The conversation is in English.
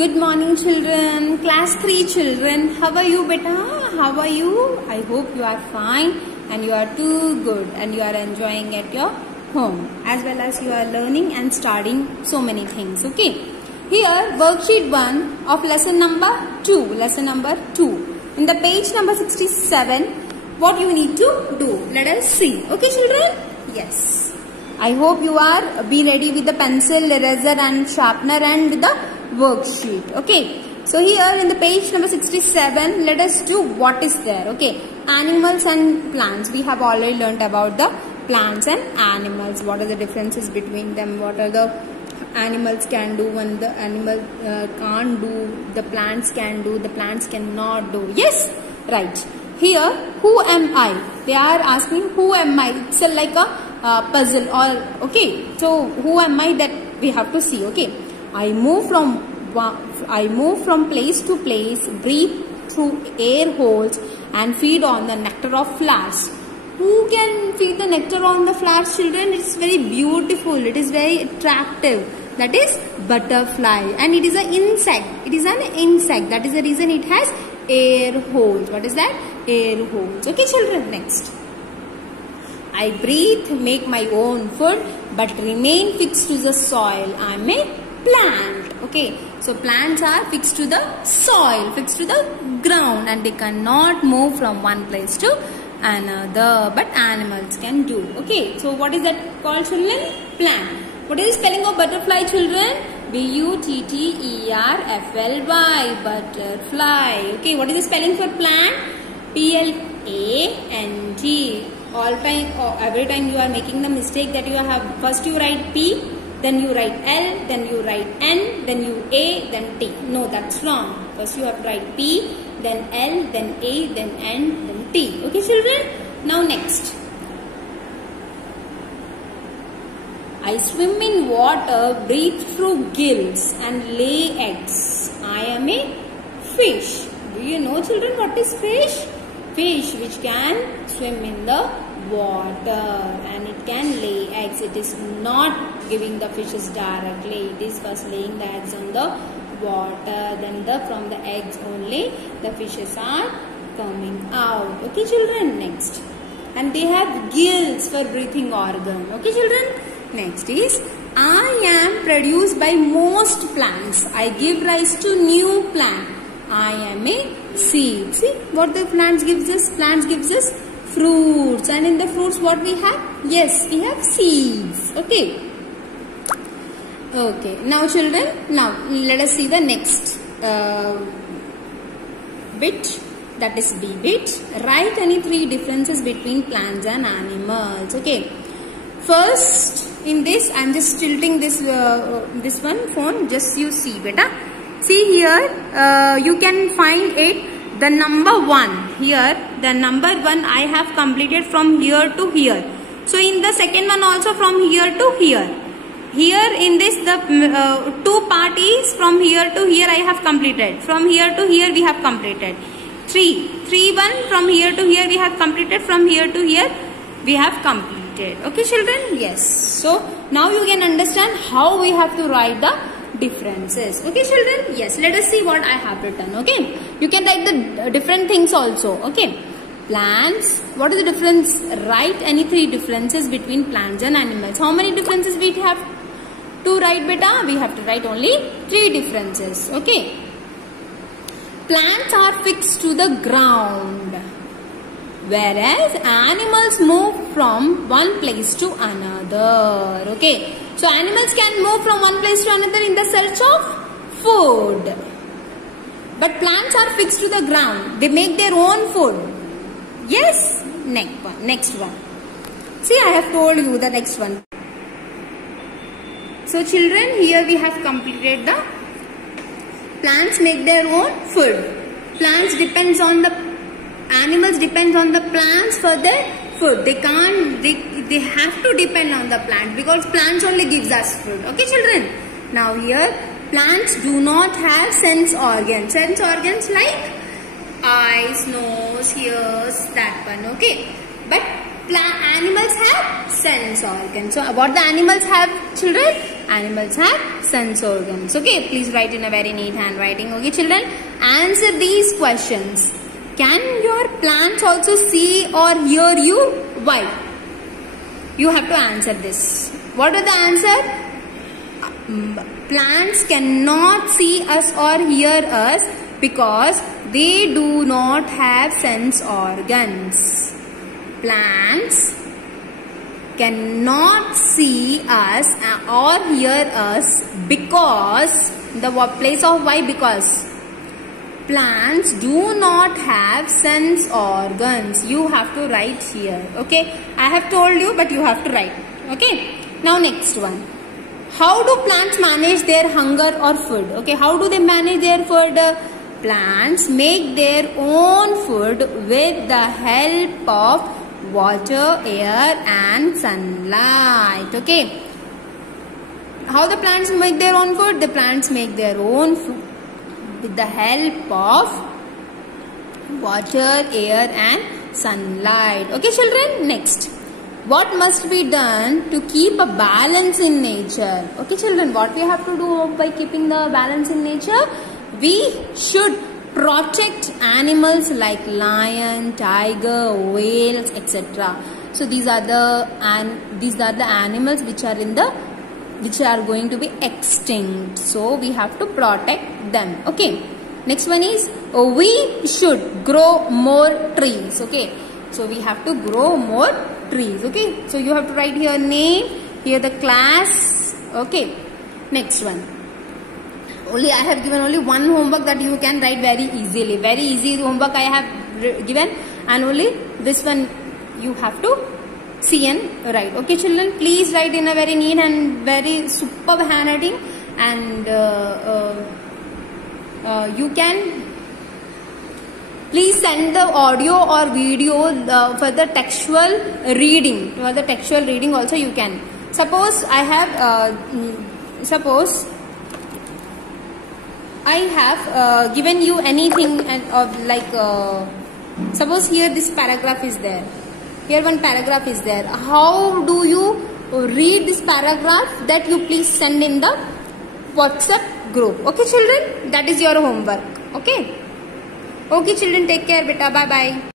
Good morning children, class 3 children. How are you beta? How are you? I hope you are fine and you are too good and you are enjoying at your home as well as you are learning and studying so many things. Okay. Here worksheet 1 of lesson number 2. In the page number 67, what you need to do? Let us see. Okay children? Yes. I hope you are be ready with the pencil, eraser and sharpener and with the worksheet. Okay. So here in the page number 67, let us do what is there. Okay. Animals and plants. We have already learnt about the plants and animals. What are the differences between them? What are the animals can do and the animal can't do. The plants can do. The plants cannot do. Yes. Right. Here, who am I? They are asking who am I? It's like a puzzle or okay. So who am I that we have to see. Okay. I move from place to place, breathe through air holes and feed on the nectar of flowers. Who can feed the nectar on the flowers, children? It's very beautiful. It is very attractive. That is butterfly, and it is an insect. It is an insect. That is the reason it has air holes. What is that? Air holes. Okay, children. Next. I breathe, make my own food, but remain fixed to the soil. I am a plant. Okay, so plants are fixed to the soil, fixed to the ground, and they cannot move from one place to another, but animals can do. Okay, so what is that called, children? Plant. What is the spelling of butterfly, children? B-U-T-T-E-R-F-L-Y, butterfly. Okay, what is the spelling for plant? P-L-A-N-T. All time, every time you are making the mistake that you have, first you write P, then you write L, then you write N, then you A, then T. No, that's wrong. First you have to write P, then L, then A, then N, then T. Okay, children? Now next. I swim in water, breathe through gills and lay eggs. I am a fish. Do you know, children, what is fish? Fish which can swim in the water and it can lay eggs. It is not giving the fishes directly. It is first laying the eggs on the water. Then from the eggs only the fishes are coming out. Okay, children? Next. And they have gills for breathing organ. Okay, children? Next is I am produced by most plants. I give rise to new plant. I am a seed. See what the plants gives us? Plants gives us fruits, and in the fruits what we have? Yes, we have seeds. Okay. Okay. Now children, now let us see the next bit. That is B bit. Write any 3 differences between plants and animals. Okay. First, in this, I am just tilting this this one phone. Just you see, beta. See here, you can find it. The number 1 here, the number 1 I have completed from here to here. So in the second one also from here to here. Here in this the 2 parties from here to here I have completed. From here to here we have completed. 3 1 from here to here we have completed. From here to here we have completed. Okay, children? Yes. So now you can understand how we have to write the differences. Okay, children? Yes. Let us see what I have written. Okay. You can write the different things also. Okay. Plants. What is the difference? Write any 3 differences between plants and animals. How many differences we have to write, beta? We have to write only 3 differences. Okay. Plants are fixed to the ground, whereas animals move from one place to another. Okay. So animals can move from one place to another in the search of food. But plants are fixed to the ground. They make their own food. Yes? Next one. See, I have told you the next one. So children, here we have completed the plants make their own food. Plants depends on the animals depends on the plants for their food. They can't, they have to depend on the plant because plants only gives us food. Okay, children? Now here, plants do not have sense organs. Sense organs like eyes, nose, ears, that one. Okay. But animals have sense organs. So what the animals have, children? Animals have sense organs. Okay, please write in a very neat handwriting. Okay, children, answer these questions. Can your plants also see or hear you? Why? You have to answer this. What is the answer? Plants cannot see us or hear us because they do not have sense organs. Plants cannot see us or hear us because the place of why? Because plants do not have sense organs. You have to write here. Okay, I have told you, but you have to write. Okay, now next one. How do plants manage their hunger or food? Okay, how do they manage their food? Plants make their own food with the help of water, air and sunlight. Okay, how the plants make their own food? The plants make their own food with the help of water, air and sunlight. Okay, children, next. What must be done to keep a balance in nature? Okay, children, what we have to do by keeping the balance in nature? We should protect animals like lion, tiger, whales, etc. So these are the animals which are going to be extinct. So we have to protect them. Okay. Next one is we should grow more trees. Okay. So we have to grow more trees. Okay. So you have to write here name, here the class. Okay. Next one. I have given only one homework that you can write very easily. Very easy homework I have given, and only this one you have to see and write. Okay, children, please write in a very neat and very superb handwriting, and you can please send the audio or video for the textual reading. For the textual reading also you can. Suppose I have given you anything of like suppose here this paragraph is there. Here one paragraph is there. How do you read this paragraph? That you please send in the WhatsApp group. Okay, children, that is your homework. Okay. Okay, children, take care, beta. Bye bye.